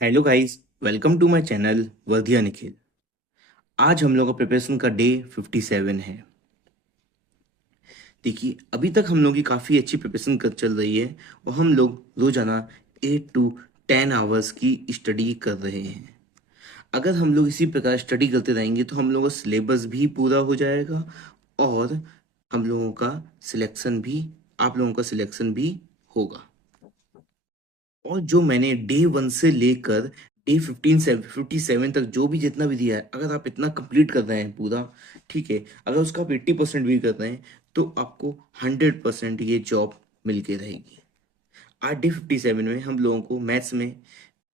Hello guys, welcome to my channel वर्धिया निखिल। आज हम लोग का प्रिपरेशन का डे 57 है। देखिए, अभी तक हम लोग की काफ़ी अच्छी प्रिपरेशन कर चल रही है और हम लोग रोजाना 8 to 10 आवर्स की स्टडी कर रहे हैं। अगर हम लोग इसी प्रकार स्टडी करते रहेंगे तो हम लोगों का सिलेबस भी पूरा हो जाएगा और हम लोगों का सिलेक्शन भी आप लोगों का सिलेक्शन भी होगा। और जो मैंने डे 1 से लेकर डे 57 तक जो भी जितना भी दिया है, अगर आप इतना कंप्लीट कर रहे हैं पूरा, ठीक है, अगर उसका आप 80% भी कर रहे हैं तो आपको 100% ये जॉब मिल के रहेगी। आज डे 57 में हम लोगों को मैथ्स में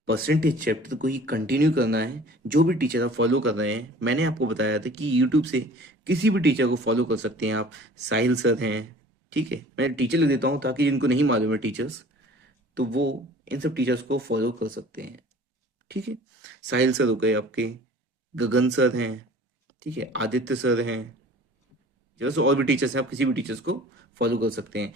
परसेंटेज चैप्टर को ही कंटिन्यू करना है। जो भी टीचर आप फॉलो कर रहे हैं, मैंने आपको बताया था कि यूट्यूब से किसी भी टीचर को फॉलो कर सकते हैं आप। साहिल सर हैं, ठीक है, मैं टीचर लिख देता हूँ ताकि जिनको नहीं मालूम है टीचर्स, तो वो इन सब टीचर्स को फॉलो कर सकते हैं। ठीक है, साहिल सर हो गए आपके, गगन सर हैं, ठीक है, आदित्य सर हैं, जैसे और भी टीचर्स हैं, आप किसी भी टीचर्स को फॉलो कर सकते हैं।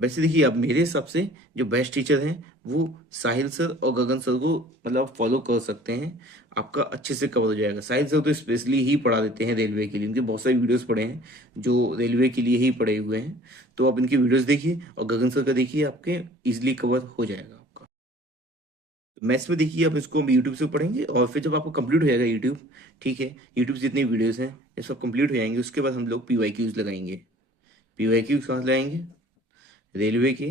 वैसे देखिए, आप मेरे हिसाब से जो बेस्ट टीचर हैं वो साहिल सर और गगन सर को मतलब फॉलो कर सकते हैं। आपका अच्छे से कवर हो जाएगा। साहिल सर तो स्पेशली ही पढ़ा देते हैं रेलवे के लिए, उनके बहुत सारे वीडियोस पढ़े हैं जो रेलवे के लिए ही पढ़े हुए हैं। तो आप इनकी वीडियोस देखिए और गगन सर का देखिए, आपके इजिली कवर हो जाएगा आपका। मैथ्स में देखिए, आप इसको यूट्यूब से पढ़ेंगे और फिर जब आपको कंप्लीट हो जाएगा यूट्यूब, ठीक है, यूट्यूब से जितनी वीडियोस हैं ये सब कंप्लीट हो जाएंगे, उसके बाद हम लोग PYQs लगाएंगे। PYQs कहाँ से लगाएंगे? रेलवे के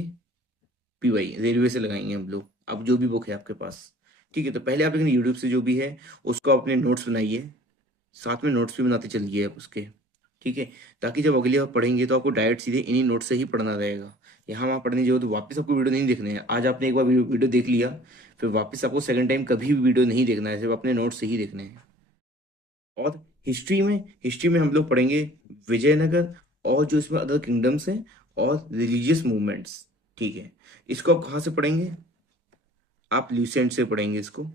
PY, रेलवे से लगाएंगे हम लोग। अब जो भी बुक है आपके पास, ठीक है, तो पहले आप लेकिन यूट्यूब से जो भी है उसको अपने नोट्स बनाइए, साथ में नोट्स भी बनाते चलिए आप उसके, ठीक है, ताकि जब अगली बार पढ़ेंगे तो आपको डायरेक्ट सीधे इन्हीं नोट्स से ही पढ़ना रहेगा। यहाँ वहाँ पढ़ने जो तो वापस आपको वीडियो नहीं देखने हैं। आज आपने एक बार वीडियो देख लिया, फिर वापस आपको सेकंड टाइम कभी भी वीडियो नहीं देखना है, सिर्फ अपने नोट्स से ही देखने हैं। और हिस्ट्री में हम लोग पढ़ेंगे विजयनगर और जो इसमें अदर किंगडम्स हैं और रिलीजियस मूवमेंट्स, ठीक है। इसको आप कहाँ से पढ़ेंगे? आप ल्यूसेंट से पढ़ेंगे इसको,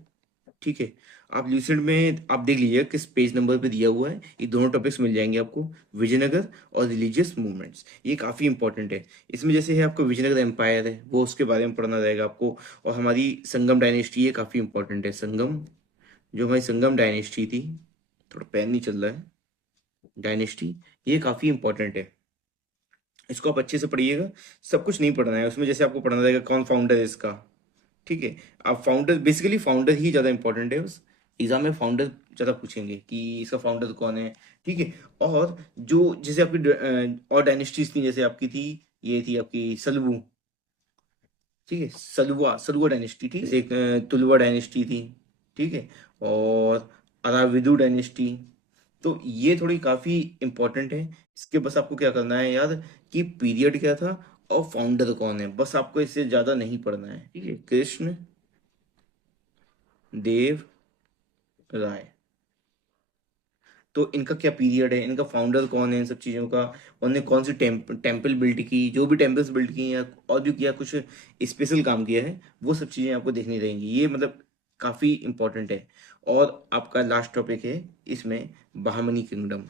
ठीक है। आप ल्यूसेंट में आप देख लीजिएगा किस पेज नंबर पे दिया हुआ है, ये दोनों टॉपिक्स मिल जाएंगे आपको, विजयनगर और रिलीजियस मूवमेंट्स। ये काफ़ी इंपॉर्टेंट है। इसमें जैसे है आपको विजयनगर एम्पायर है, वो उसके बारे में पढ़ना रहेगा आपको। और हमारी संगम डायनेस्टी, ये काफ़ी इंपॉर्टेंट है। संगम, जो हमारी संगम डायनेस्टी थी, थोड़ा पेन नहीं चल रहा है, डायनेस्टी, ये काफ़ी इंपॉर्टेंट है। इसको आप अच्छे से पढ़िएगा। सब कुछ नहीं पढ़ना है उसमें, जैसे आपको पढ़ना रहेगा कौन फाउंडर है इसका, ठीक है। आप फाउंडर, बेसिकली फाउंडर ही ज़्यादा इंपॉर्टेंट है उस एग्जाम में। फाउंडर ज़्यादा पूछेंगे कि इसका फाउंडर कौन है, ठीक है। और जो जैसे आपकी और डायनेस्टीज थी, जैसे आपकी थी, ये थी आपकी सलवू, ठीक है, सलुआ सलुआ डायनेस्टी थी, जैसे एक तुलुआ डायनेस्टी थी, ठीक है, और अराविदु डायनेस्टी। तो ये थोड़ी काफ़ी इंपॉर्टेंट है। इसके बस आपको क्या करना है याद, कि पीरियड क्या था और फाउंडर कौन है, बस आपको इससे ज़्यादा नहीं पढ़ना है, ठीक है। कृष्ण देव राय, तो इनका क्या पीरियड है, इनका फाउंडर कौन है, इन सब चीज़ों का, उन्होंने कौन सी टेम्पल बिल्ड की, जो भी टेम्पल्स बिल्ड की या और भी किया, कुछ स्पेशल काम किया है, वो सब चीज़ें आपको देखनी रहेंगी। ये मतलब काफ़ी इंपॉर्टेंट है। और आपका लास्ट टॉपिक है इसमें, बहामनी किंगडम,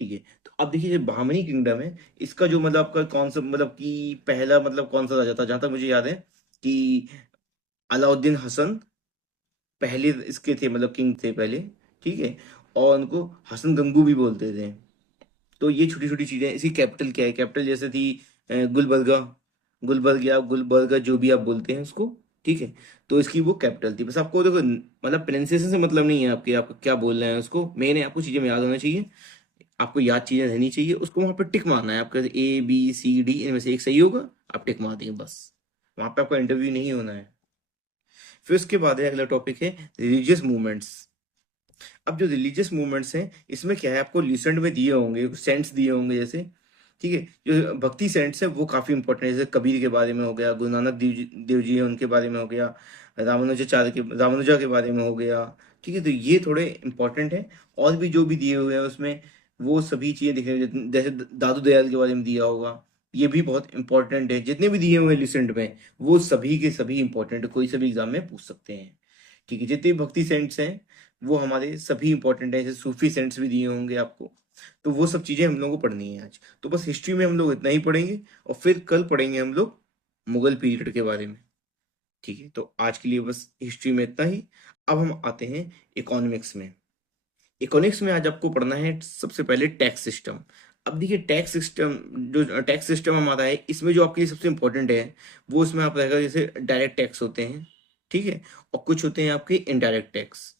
ठीक है। तो अब देखिए, जो बहामनी किंगडम है, इसका जो मतलब आपका कौन सा मतलब कि पहला मतलब कौन सा राजा था, जहाँ तक मुझे याद है कि अलाउद्दीन हसन पहले इसके थे, मतलब किंग थे पहले, ठीक है। और उनको हसन गंगू भी बोलते थे। तो ये छोटी छोटी चीजें, इसकी कैपिटल क्या है, कैपिटल जैसे थी गुलबर्गा, गुलबर्गा जो भी आप बोलते हैं उसको, ठीक है। तो इसकी वो कैपिटल थी। बस आपको देखो, मतलब प्रोनाउंसिएशन से मतलब नहीं है आपके, आप क्या बोल रहे हैं उसको, मेन है आपको चीजें में याद होना चाहिए, आपको याद चीजें रहनी चाहिए, उसको वहां पर टिक मारना है। आपका ABCD इनमें से एक सही होगा, आप टिक मार देंगे बस, वहां पे आपका इंटरव्यू नहीं होना है। फिर उसके बाद है अगला टॉपिक है रिलीजियस मूवमेंट्स। अब जो रिलीजियस मूवमेंट्स हैं, इसमें क्या है, आपको लिसेंट में दिए होंगे, सेंट्स दिए होंगे जैसे, ठीक है। जो भक्ति सेंट्स है वो काफ़ी इंपॉर्टेंट है, जैसे कबीर के बारे में हो गया, गुरु नानक देव जी है उनके बारे में हो गया, रामानुजा के बारे में हो गया, ठीक है। तो ये थोड़े इंपॉर्टेंट है। और भी जो भी दिए हुए हैं उसमें, वो सभी चीज़ें दिख रही हैं, जैसे दादू दयाल के बारे में दिया होगा, ये भी बहुत इंपॉर्टेंट है। जितने भी दिए हुए हैं लिसेंट में, वो सभी के सभी इंपॉर्टेंट है, कोई सा भी एग्जाम में पूछ सकते हैं, ठीक है। जितने भी भक्ति सेंट्स हैं वो हमारे सभी इंपॉर्टेंट है। जैसे सूफी सेंट्स भी दिए होंगे आपको, तो वो सब चीजें हम लोगों को पढ़नी है आज। तो बस हिस्ट्री में हम लोग इतना ही पढ़ेंगे, और फिर कल पढ़ेंगे हम लोग मुगल पीरियड के बारे में। ठीक है, तो आज के लिए बस हिस्ट्री में इतना ही। अब हम आते हैं इकोनॉमिक्स में। इकोनॉमिक्स में आज आपको पढ़ना है सबसे पहले टैक्स सिस्टम। अब देखिए टैक्स सिस्टम, जो टैक्स सिस्टम हमारा है, इसमें जो आपके लिए सबसे इंपॉर्टेंट है वो इसमें आप रहेगा, जैसे डायरेक्ट टैक्स होते हैं, ठीक है, और कुछ होते हैं आपके इनडायरेक्ट टैक्स।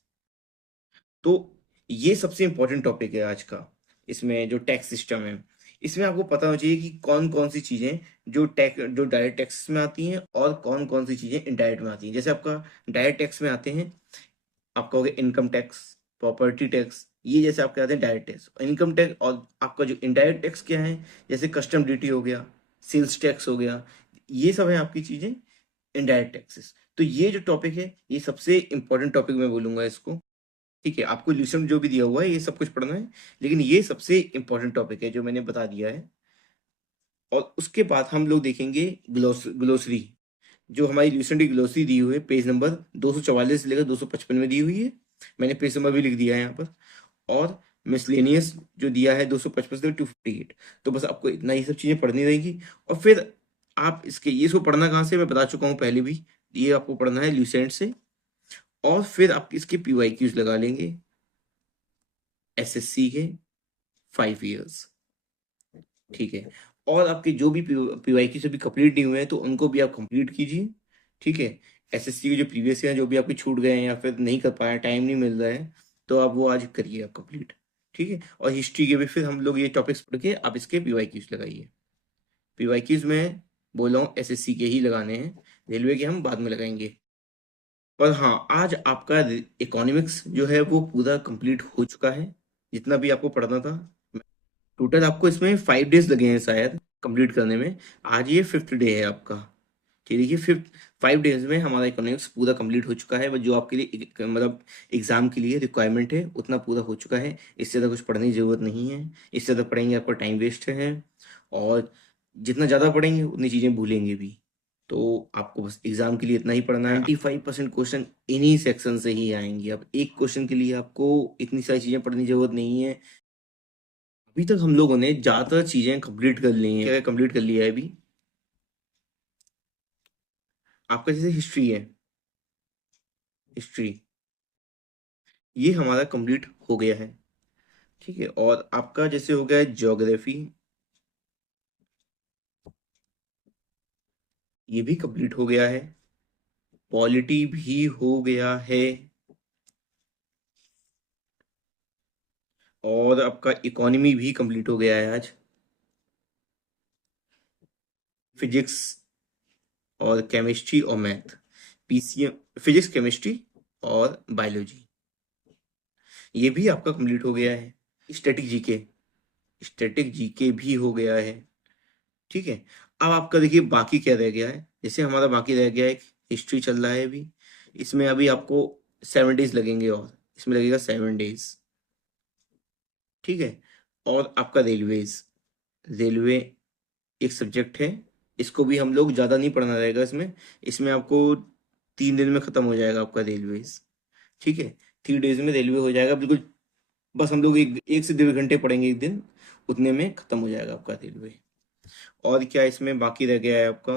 तो ये सबसे इंपॉर्टेंट टॉपिक है आज का। इसमें जो टैक्स सिस्टम है, इसमें आपको पता होना चाहिए कि कौन कौन सी चीजें जो डायरेक्ट टैक्स में आती हैं और कौन कौन सी चीजें इनडायरेक्ट में आती हैं। जैसे आपका डायरेक्ट टैक्स में आते हैं, आपका हो गया इनकम टैक्स, प्रॉपर्टी टैक्स, ये जैसे आपके आते हैं डायरेक्ट टैक्स। इनकम टैक्स, और आपका जो इनडायरेक्ट टैक्स क्या है, जैसे कस्टम ड्यूटी हो गया, सेल्स टैक्स हो गया, ये सब है आपकी चीजें इनडायरेक्ट टैक्सेस। तो ये जो टॉपिक है, ये सबसे इंपॉर्टेंट टॉपिक मैं बोलूंगा इसको। ठीक है, आपको ल्यूसेंट जो भी दिया हुआ है ये सब कुछ पढ़ना है, लेकिन ये सबसे इंपॉर्टेंट टॉपिक है जो मैंने बता दिया है। और उसके बाद हम लोग देखेंगे ग्लोसरी। जो हमारी ल्यूसेंट की ग्लोसरी दी हुई है, पेज नंबर 244 से लेकर 255 में दी हुई है। मैंने पेज नंबर भी लिख दिया है यहाँ पर। और मिसलेनियस जो दिया है 255 से 258। तो बस आपको इतना ही सब चीजें पढ़नी रहेगी। और फिर आप इसके ये इसको पढ़ना कहाँ से, मैं बता चुका हूँ पहले भी। ये आपको पढ़ना है ल्यूसेंट से, और फिर आप इसके पीवाईक्यूज लगा लेंगे एसएससी के 5 इयर्स। ठीक है, और आपके जो भी पीवाईक्यू से भी कंप्लीट नहीं हुए हैं तो उनको भी आप कंप्लीट कीजिए। ठीक है, एसएससी के जो प्रीवियस ईयर जो भी आपके छूट गए हैं या फिर नहीं कर पाए, टाइम नहीं मिल रहा है, तो आप वो आज करिए आप कंप्लीट। ठीक है, और हिस्ट्री के भी फिर हम लोग ये टॉपिक्स पढ़ के आप इसके पीवाईक्यूज लगाइए। पीवाईक्यूज में बोल रहा हूँ एसएससी के ही लगाने हैं, रेलवे के हम बाद में लगाएंगे। और हाँ, आज आपका इकोनॉमिक्स जो है वो पूरा कंप्लीट हो चुका है, जितना भी आपको पढ़ना था। टोटल आपको इसमें 5 डेज लगे हैं शायद कंप्लीट करने में। आज ये 5th डे है आपका। ठीक है, देखिए 5 डेज में हमारा इकोनॉमिक्स पूरा कंप्लीट हो चुका है। बस जो आपके लिए मतलब एग्जाम के लिए रिक्वायरमेंट है उतना पूरा हो चुका है। इससे ज़्यादा कुछ पढ़ने की जरूरत नहीं है। इससे ज़्यादा पढ़ेंगे आपका टाइम वेस्ट है, और जितना ज़्यादा पढ़ेंगे उतनी चीज़ें भूलेंगे भी। तो आपको बस एग्जाम के लिए इतना ही पढ़ना है। 95% क्वेश्चन इन्हीं सेक्शन से ही आएंगे। अब एक क्वेश्चन के लिए आपको इतनी सारी चीज़ें पढ़ने की जरूरत नहीं है। अभी तक हम लोगों ने ज्यादातर चीजें कंप्लीट कर ली हैं। क्या कंप्लीट कर लिया है अभी? आपका जैसे हिस्ट्री है, हिस्ट्री ये हमारा कंप्लीट हो गया है। ठीक है, और आपका जैसे हो गया है ज्योग्राफी, ये भी कंप्लीट हो गया है। पॉलिटी भी हो गया है, और आपका इकोनॉमी भी कंप्लीट हो गया है आज। फिजिक्स और केमिस्ट्री और मैथ, पीसीएम, फिजिक्स, केमिस्ट्री और बायोलॉजी, ये भी आपका कंप्लीट हो गया है। स्टैटिक जीके, स्टैटिक जीके भी हो गया है। ठीक है, अब आपका देखिए बाकी क्या रह गया है। जैसे हमारा बाकी रह गया है, हिस्ट्री चल रहा है अभी, इसमें अभी आपको 7 डेज लगेंगे, और इसमें लगेगा 7 डेज। ठीक है, और आपका रेलवेज, रेलवे एक सब्जेक्ट है, इसको भी हम लोग ज़्यादा नहीं पढ़ना रहेगा इसमें। इसमें आपको 3 दिन में ख़त्म हो जाएगा आपका रेलवेज। ठीक है, 3 डेज में रेलवे हो जाएगा बिल्कुल। बस हम लोग एक से 1.5 घंटे पढ़ेंगे एक दिन, उतने में ख़त्म हो जाएगा आपका रेलवे। और क्या इसमें बाकी रह गया है आपका?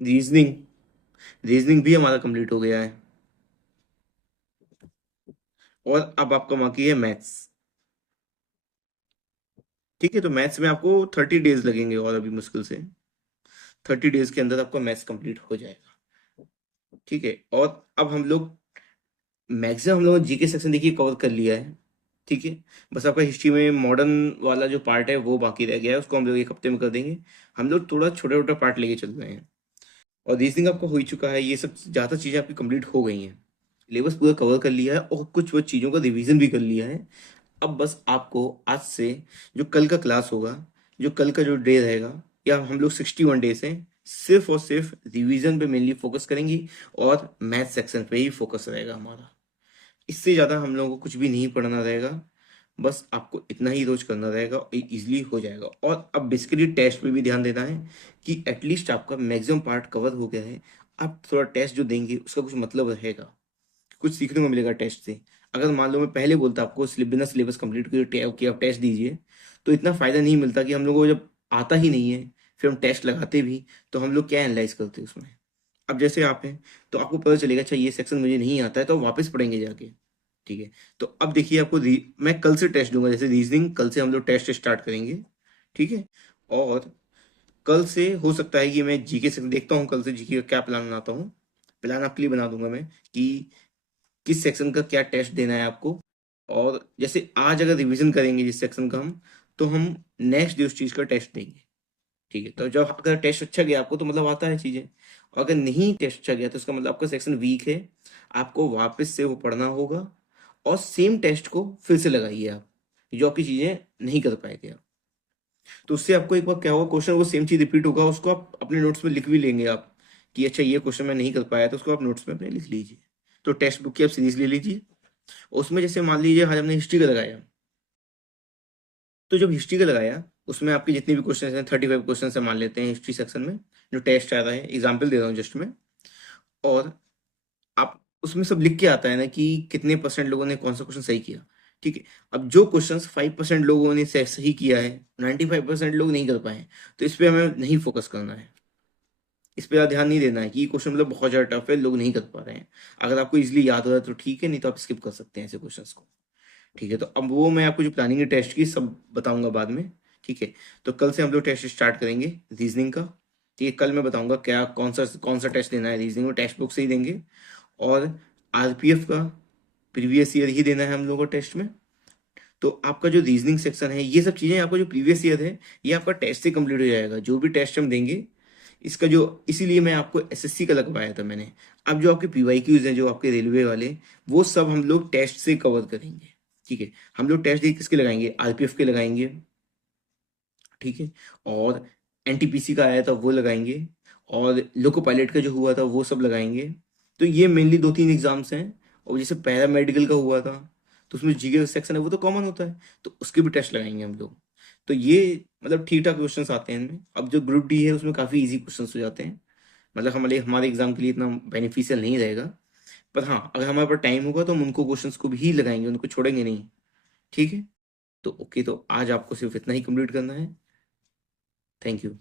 रीजनिंग, रीजनिंग भी हमारा कंप्लीट हो गया है। और अब आपका बाकी है मैथ्स। ठीक है, तो मैथ्स में आपको 30 डेज लगेंगे, और अभी मुश्किल से 30 डेज के अंदर आपका मैथ्स कंप्लीट हो जाएगा। ठीक है, और अब हम लोग मैक्सिमम हम लोग जीके सेक्शन देखिए कवर कर लिया है। ठीक है, बस आपका हिस्ट्री में मॉडर्न वाला जो पार्ट है वो बाकी रह गया है, उसको हम लोग एक हफ्ते में कर देंगे। हम लोग थोड़ा छोटा छोटा पार्ट लेके चल रहे हैं। और रीजनिंग आपका हो ही चुका है, ये सब ज़्यादा चीज़ें आपकी कंप्लीट हो गई हैं। सिलेबस पूरा कवर कर लिया है, और कुछ वो चीज़ों का रिवीजन भी कर लिया है। अब बस आपको आज से जो कल का क्लास होगा, जो कल का जो डे रहेगा, या हम लोग 61 डेज हैं, सिर्फ और सिर्फ रिवीजन पे मेनली फोकस करेंगे, और मैथ सेक्शन पे ही फोकस रहेगा हमारा। इससे ज़्यादा हम लोगों को कुछ भी नहीं पढ़ना रहेगा। बस आपको इतना ही रोज करना रहेगा, और इजीली हो जाएगा। और अब बेसिकली टेस्ट पे भी ध्यान देना है कि एटलीस्ट आपका मैक्सिमम पार्ट कवर हो गया है। आप थोड़ा टेस्ट जो देंगे उसका कुछ मतलब रहेगा, कुछ सीखने को मिलेगा टेस्ट से। अगर मान लो मैं पहले बोलता आपको बिना सिलेबस कंप्लीट किए आप टेस्ट दीजिए, तो इतना फायदा नहीं मिलता कि हम लोगों को जब आता ही नहीं है फिर हम टेस्ट लगाते भी, तो हम लोग क्या एनालाइज करते हैं उसमें। अब जैसे आप हैं तो आपको पता चलेगा अच्छा ये सेक्शन मुझे नहीं आता है, तो आप वापस पढ़ेंगे जाके। ठीक है, तो अब देखिए आपको मैं कल से टेस्ट दूंगा, जैसे रीजनिंग कल से हम लोग टेस्ट स्टार्ट करेंगे। ठीक है, और कल से हो सकता है कि मैं जीके से देखता हूँ, कल से जीके का क्या प्लान बनाता हूँ। प्लान आपके लिए बना दूंगा मैं कि किस सेक्शन का क्या टेस्ट देना है आपको। और जैसे आज अगर रिवीजन करेंगे जिस सेक्शन का तो हम नेक्स्ट डे उस चीज़ का टेस्ट देंगे। ठीक है, तो जब अगर टेस्ट अच्छा गया आपको तो मतलब आता है चीज़ें, और अगर नहीं टेस्ट अच्छा गया तो उसका मतलब आपका सेक्शन वीक है, आपको वापस से वो पढ़ना होगा और सेम टेस्ट को फिर से लगाइए आप, जो आपकी चीज़ें नहीं कर पाएंगे आप। तो उससे आपको एक बार क्या होगा, क्वेश्चन वो सेम चीज़ रिपीट होगा, उसको आप अपने नोट्स में लिख भी लेंगे आप कि अच्छा ये क्वेश्चन मैं नहीं कर पाया, तो उसको आप नोट्स में अपने लिख लीजिए। तो टेक्स्ट बुक की आप सीरीज ले लीजिए, उसमें जैसे मान लीजिए आज हमने हिस्ट्री का लगाया, तो जब हिस्ट्री का लगाया उसमें आपके जितने भी क्वेश्चन हैं 35 क्वेश्चन से मान लेते हैं हिस्ट्री सेक्शन में, जो टेस्ट आ रहा है, एग्जाम्पल दे रहा हूँ जस्ट में। और आप उसमें सब लिख के आता है ना कि कितने परसेंट लोगों ने कौन सा क्वेश्चन सही किया। ठीक है, अब जो क्वेश्चन 5% लोगों ने सही किया है, 95% लोग नहीं कर पाए, तो इस पे हमें नहीं फोकस करना है, इस पे ध्यान नहीं देना है कि ये क्वेश्चन मतलब बहुत ज़्यादा टफ है, लोग नहीं कर पा रहे हैं। अगर आपको इजीली याद हो रहा है तो ठीक है, नहीं तो आप स्किप कर सकते हैं ऐसे क्वेश्चंस को। ठीक है, तो अब वो मैं आपको जो प्लानिंग है टेस्ट की सब बताऊंगा बाद में। ठीक है, तो कल से हम लोग टेस्ट स्टार्ट करेंगे रीजनिंग का। ठीक है, कल मैं बताऊंगा क्या कौन सा टेस्ट देना है रीजनिंग में, टेक्स्ट बुक से ही देंगे। और आरपीएफ का प्रीवियस ईयर ही देना है हम लोगों को टेस्ट में। तो आपका जो रीजनिंग सेक्शन है, ये सब चीज़ें आपका जो प्रीवियस ईयर है ये आपका टेस्ट से कंप्लीट हो जाएगा, जो भी टेस्ट हम देंगे इसका जो, इसीलिए मैं आपको एसएससी का लगवाया था मैंने। अब जो आपके पीवाईक्यूज हैं जो आपके रेलवे वाले, वो सब हम लोग टेस्ट से कवर करेंगे। ठीक है, हम लोग टेस्ट किसके लगाएंगे, आरपीएफ के लगाएंगे। ठीक है, और एनटीपीसी का आया था वो लगाएंगे, और लोको पायलट का जो हुआ था वो सब लगाएंगे। तो ये मेनली 2-3 एग्जाम्स हैं। और जैसे पैरा मेडिकल का हुआ था तो उसमें जीके सेक्शन है, वो तो कॉमन होता है, तो उसके भी टेस्ट लगाएंगे हम लोग। तो ये मतलब ठीक ठाक क्वेश्चंस आते हैं इनमें। अब जो ग्रुप डी है उसमें काफ़ी इजी क्वेश्चंस हो जाते हैं, मतलब हमारे हमारे एग्जाम के लिए इतना बेनिफिशियल नहीं रहेगा। पर हाँ, अगर हमारे पास टाइम होगा तो हम उनको क्वेश्चंस को भी लगाएंगे, उनको छोड़ेंगे नहीं। ठीक है, तो ओके, तो आज आपको सिर्फ इतना ही कंप्लीट करना है। Thank you.